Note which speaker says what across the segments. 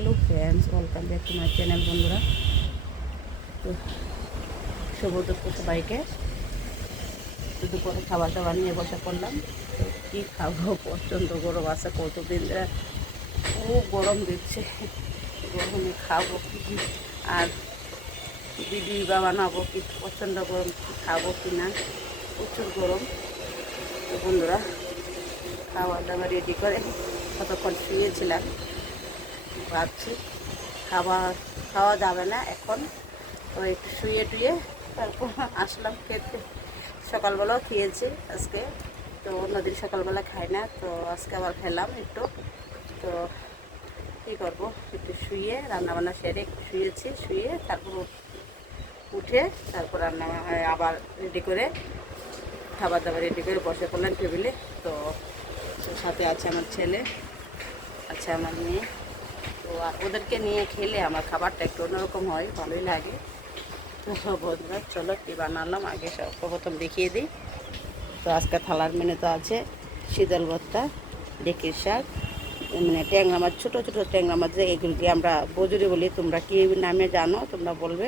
Speaker 1: Hello friends welcome back to my channel বন্ধুরা। তো শুভ দুপুর সবাইকে। দুপুরে খাবার দাবার নিয়ে বসে পড়লাম। তো কী খাব? প্রচণ্ড গরম আছে, কতদিন ও গরম দিচ্ছে। গরমে খাব কি? আর ভিডিও বা বানাবো কি? প্রচণ্ড গরম খাব কি না? প্রচুর গরম। তো বন্ধুরা খাওয়া দাওয়া রেডি করে কতক্ষণ শুয়েছিলাম। ভাবছি। খাওয়া খাওয়া যাবে না এখন। তো একটু শুয়ে টুয়ে তারপর আসলাম খেতে। সকালবেলাও খেয়েছি আজকে। তো অন্যদিন সকালবেলা খাই না, তো আজকে আবার খেলাম একটু। তো কী করব? একটু শুয়ে, রান্নাবান্না সেরে একটু শুয়েছি, শুয়ে তারপর উঠে তারপর রান্না, আবার রেডি করে খাবার দাবার রেডি করে বসে পড়লাম টেবিলে। তো সাথে আছে আমার ছেলে, আছে আমার মেয়ে। তো ওদেরকে নিয়ে খেলে আমার খাবারটা একটু অন্যরকম হয়, ভালোই লাগে। তো বন্ধুরা, চলো কী বানালাম আগে সব প্রথম দেখিয়ে দিই। তো আজকে থালার মেনে তো আছে, শীতল ভর্তা ডেকির শাক মানে ট্যাংরা মাছ, ছোটো ছোটো ট্যাংরা মাছ এগুলি আমরা বজুরি বলি, তোমরা কী নামে জানো, তোমরা বলবে।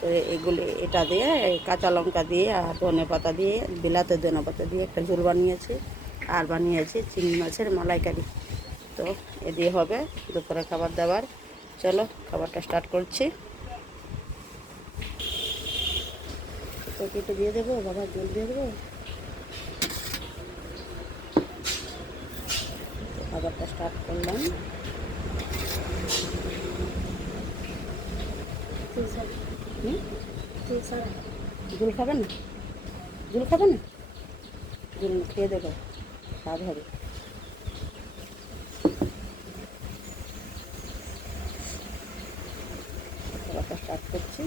Speaker 1: তো এগুলি এটা দিয়ে কাঁচা লঙ্কা দিয়ে আর ধনে পাতা দিয়ে, বিলাতে ধনে পাতা দিয়ে একটা ঝোল বানিয়েছি, আর বানিয়েছি চিংড়ি মাছের মালাইকারি। তো এ দিয়ে হবে দুপুরে খাবার দাবার। চলো, খাবারটা স্টার্ট করছি। তো কেটে দিয়ে দেবো বাবা জল দিয়ে দেবো। খাবারটা স্টার্ট করলাম। হুম? ঝুল খাবে না ঝুল খাবে ঝুল খেয়ে দেবো স্বাদ হবে। খাবারটা স্টার্ট করছি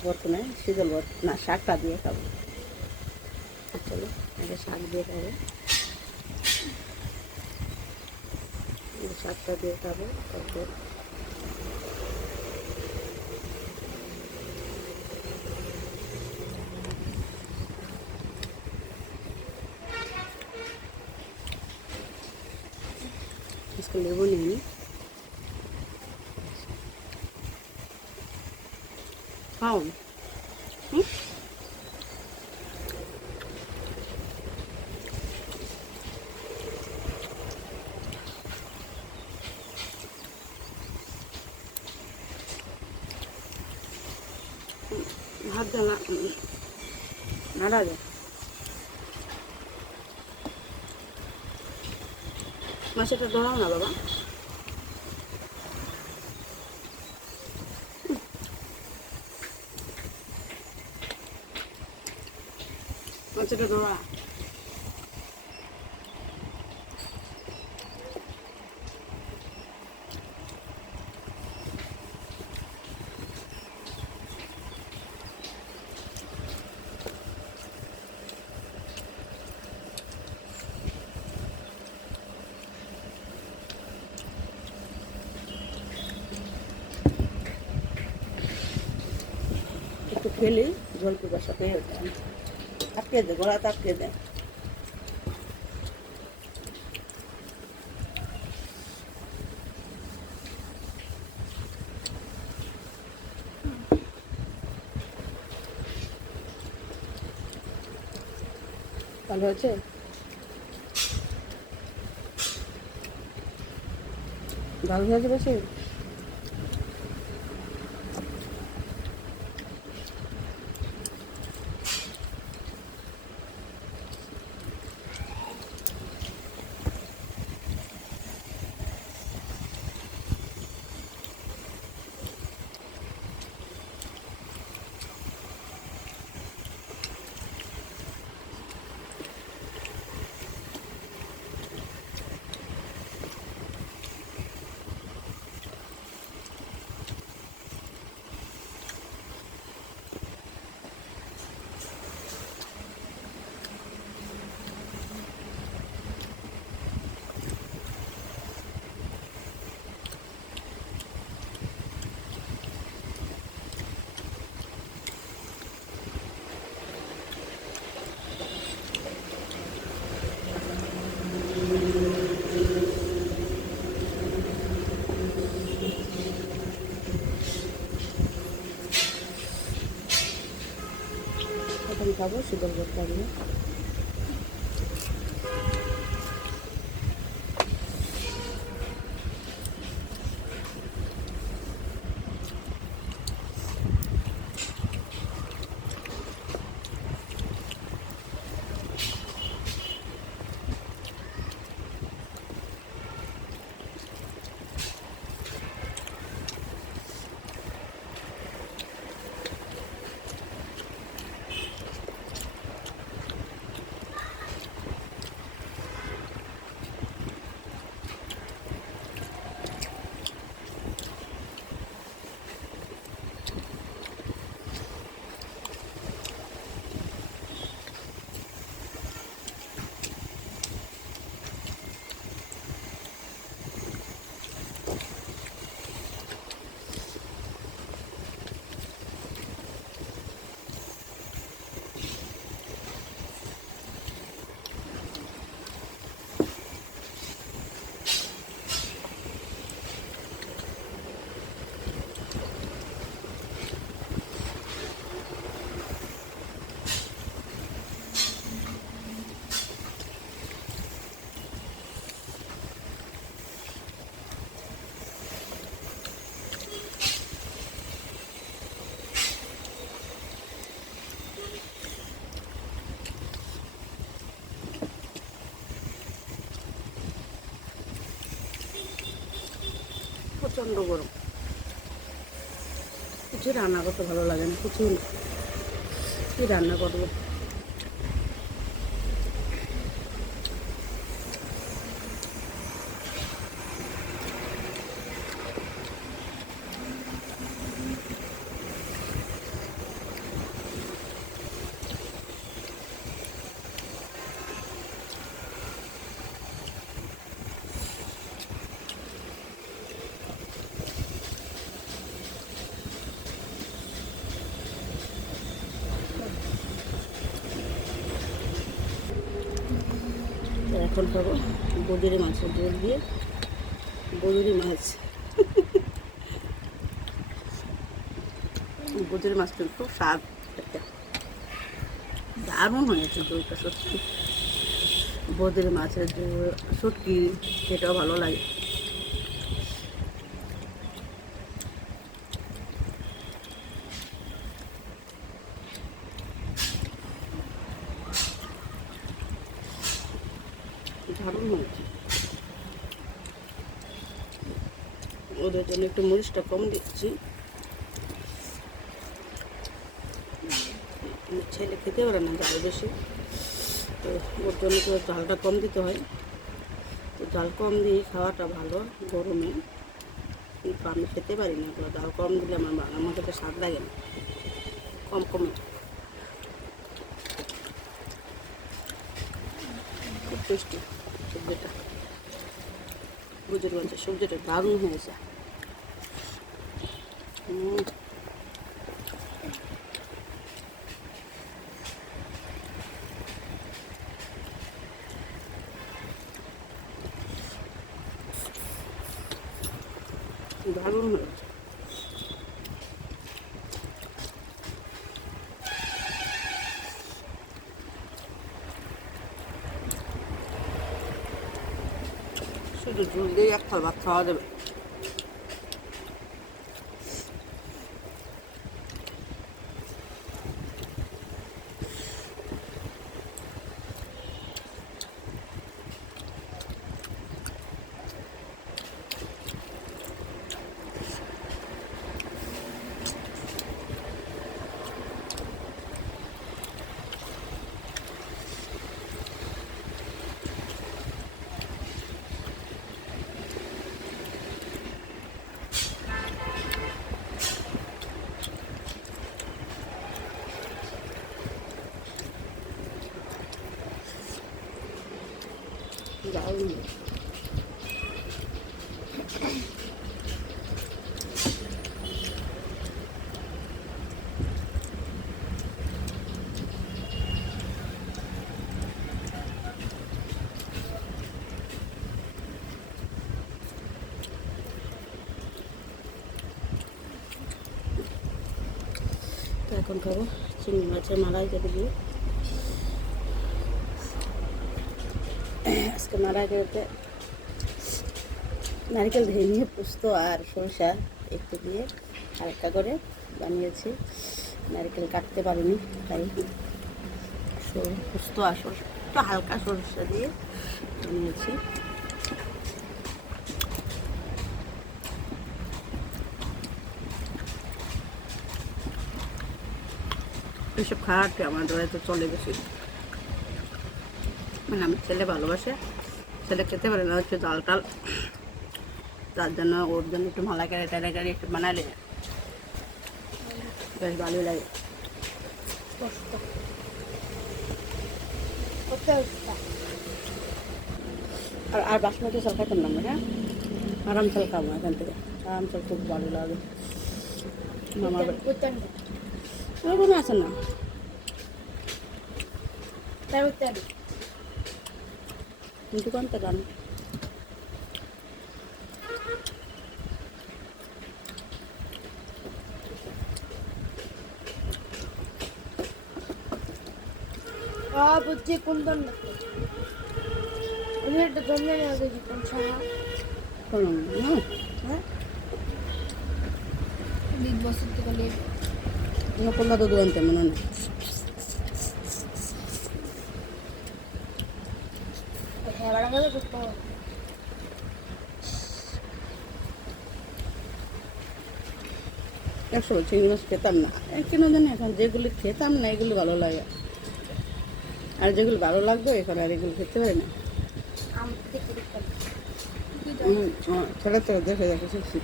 Speaker 1: প্রথমে শীতল ভাত না শাকটা দিয়ে খাবো চলো আগে শাক দিয়ে খাবো আগে শাকটা দিয়ে খাবো তারপর इसको लेबो नहीं খাও হুম? ভাত দে না নাড়া দে মাছটা ধরাও না বাবা। মাছটা ধরা একটু ফেলি জল পিপাসা পেয়ে আটকে দে গলাতে আটকে দে ভালো হয়েছে ভালো হয়েছে বেশি খাব শীতল ভর্তা দিয়ে প্রচণ্ড গরম। কিছু রান্না করতে ভালো লাগে না কিছু কি রান্না করব? এখন খাব। বদুরি মাছের ঝোল দিয়ে। বদুরি মাছ। বদুরি মাছটা খুব স্বাদ একটা। দারুণ হয়েছে ঝোলটা সত্যি। বদুরি মাছের ঝোল, সত্যি সেটাও ভালো লাগে দারুণ হয়েছে ওদের জন্য একটু মরিচটা কম দিচ্ছি। ছেলে খেতে পারে না জাল বেশি। তো ওর জন্য তো জালটা কম দিতে হয়। তো জাল কম দিয়ে খাওয়াটা ভালো গরমে। কিন্তু আমি খেতে পারি না এগুলো। জাল কম দিলে আমার মা- আমার কাছে স্বাদ লাগে না। কম কমে। খুব টেস্টি সবজিটা। মাছের সবজিটা দারুণ হয়েছে। হুম দারুণ হয়েছে শুধু ঝুল দিয়ে এখন খাব। চিংড়ি মাছের মালাইকারি দিয়ে আজকে মালাইকারিতে নারকেল ধুয়ে নিয়ে পুস্ত আর সরষা একটু দিয়ে হালকা করে বানিয়েছি। নারকেল কাটতে পারিনি, তাই পুস্ত আর সরষা একটু হালকা সরষা দিয়ে বানিয়েছি। এসব খাওয়াতে আমাদের বাড়িতে চলে বেশি মানে আমার ছেলে ভালোবাসে ছেলে খেতে পারে না হচ্ছে ডাল টাল তার জন্য ওর জন্য একটু মালা কেড়ে টেড়ে কেড়ে একটু বানালে বেশ ভালোই লাগে? আর আর বাসমতি চাল খাইতাম না আমরা, হ্যাঁ আরাম চাল খাব এখান থেকে আরাম চাল খুব ভালো লাগে
Speaker 2: না?
Speaker 1: ওরকম আছে না। দোকান থেকে আনো
Speaker 2: বুঝছি কোন দল না আমি একটা দল জানি আগে জীবন সাহা
Speaker 1: শোনো না।
Speaker 2: হ্যাঁ? বিগ বসের থেকে লেট হ্যাঁ বাড়া গেলে করতে হবে
Speaker 1: একশো চিংড়ি মাছ খেতাম না। কেন জানি এখন যেগুলি খেতাম না, এগুলি ভালো লাগে। আর যেগুলো ভালো লাগতো, এখন আর এগুলো খেতে পারি না। ছেলে তো দেখে দেখে শিখছি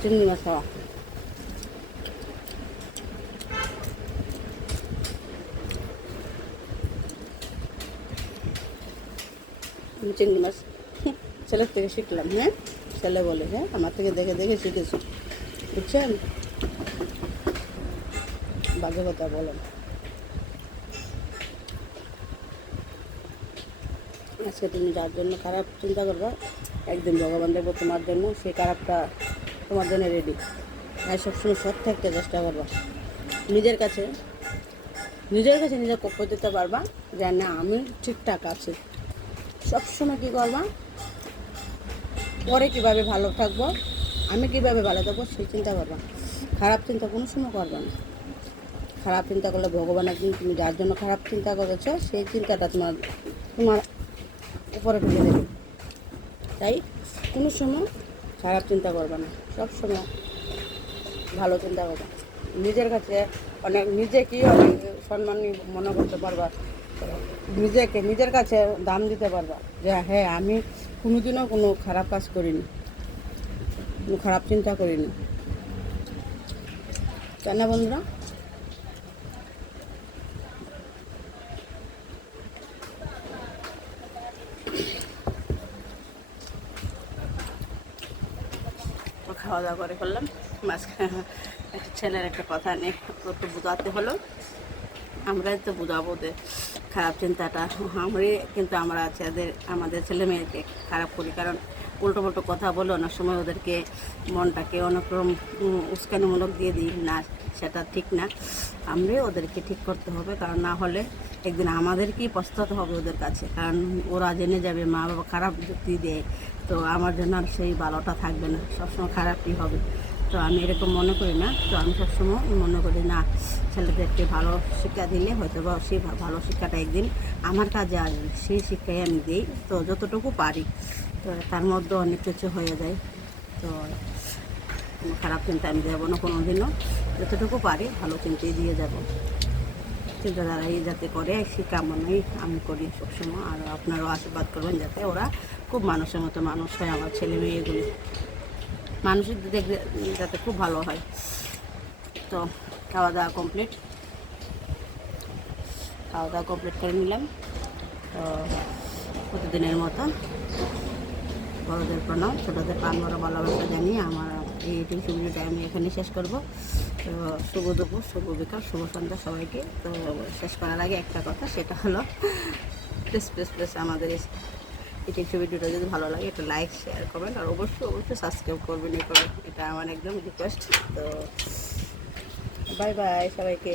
Speaker 1: চিংড়ি মাছ খাওয়া। আমি চিংড়ি মাছ ছেলের থেকে শিখলাম হ্যাঁ? ছেলে বলে হ্যাঁ? আমার থেকে দেখে দেখে শিখেছি, বুঝছেন? বাজে কথা বলেন আজকে তুমি যার জন্য খারাপ চিন্তা করবা, একদিন ভগবান দেখব তোমার জন্য সেই খারাপটা তোমার জন্য রেডি আর সবসময় সৎ থাকতে চেষ্টা করবা। নিজের কাছে নিজের কাছে নিজে কপ্প দিতে পারবা যে না, আমি ঠিকঠাক আছি। সবসময় কী করবা? পরে কীভাবে ভালো থাকব, আমি কীভাবে ভালো থাকব সেই চিন্তা করবা। খারাপ চিন্তা কোনো সময় করবা না। খারাপ চিন্তা করলে ভগবান একদিন তুমি যার জন্য খারাপ চিন্তা করেছ, সেই চিন্তাটা তোমার তোমার উপরে ঢুকে দেবে। তাই কোনো সময় খারাপ চিন্তা করবে না সব সময় ভালো চিন্তা করবে। নিজের কাছে অনেক নিজেকেই অনেক সম্মান মনে করতে পারবা। নিজেকে, নিজের কাছে দাম দিতে পারবা। যে হ্যাঁ আমি কোনোদিনও কোনো খারাপ কাজ করিনি, কোনো খারাপ চিন্তা করিনি। তাই না বন্ধুরা? তো খাওয়া দাওয়া করে করলাম মাঝখানে একটা ছেলের একটা কথা নিয়ে একটু বোঝাতে হলো। আমরাই তো বোঝাবো যে খারাপ চিন্তাটা আমরাই কিন্তু আমরা ছেলেদের আমাদের ছেলে মেয়েকে খারাপ করি। কারণ উল্টো পাল্টো কথা বলে অনেক সময় ওদেরকে মনটাকে অনেক রকম উস্কানিমূলক দিয়ে দিই। না, সেটা ঠিক না। আমরাই ওদেরকে ঠিক করতে হবে। কারণ না হলে একদিন আমাদেরকেই পস্তাতে হবে ওদের কাছে। কারণ ওরা জেনে যাবে মা বাবা খারাপ যুক্তি দেয়। তো আমার জন্য আর সেই ভালোটা থাকবে না। সবসময় খারাপই হবে। তো আমি এরকম মনে করি না। তো আমি সবসময় মনে করি, না, ছেলেদেরকে ভালো শিক্ষা দিলে হয়তো বা সেই ভালো শিক্ষাটা একদিন আমার কাজে আসবে। সেই শিক্ষাই আমি দিই, তো যতটুকু পারি। তো তার মধ্যে অনেক কিছু হয়ে যায়। তো খারাপ চিন্তা আমি দেবো না কোনো দিনও যতটুকু পারি, ভালো চিন্তাই দিয়ে যাব। চিন্তাধারাই যাতে করে সেই কামনাই আমি করি সবসময়। আর আপনারাও আশীর্বাদ করবেন যাতে ওরা খুব মানুষের মতো মানুষ হয়, আমার ছেলে মেয়েগুলি মানুষের দেখবে যাতে খুব ভালো হয়। তো খাওয়া দাওয়া কমপ্লিট খাওয়া দাওয়া কমপ্লিট করে নিলাম। তো প্রতিদিনের মতো বড়দের প্রণাম, ছোটোদের পান, বড় ভালোবাসা জানিয়ে আমার এই টিউশন ভিডিওটা আমি এখানে শেষ করব। তো শুভ দুপুর, শুভ বিকাল, শুভ সন্ধ্যা সবাইকে। তো শেষ করার আগে একটা কথা, সেটা হলো প্লিজ প্লিজ প্লিজ আমাদের টিউশন ভিডিওটা যদি ভালো লাগে, একটা লাইক শেয়ার করবেন আর অবশ্যই অবশ্যই সাবস্ক্রাইব করবেন এটা আমার একদম রিকোয়েস্ট তো বাই বাই সবাইকে।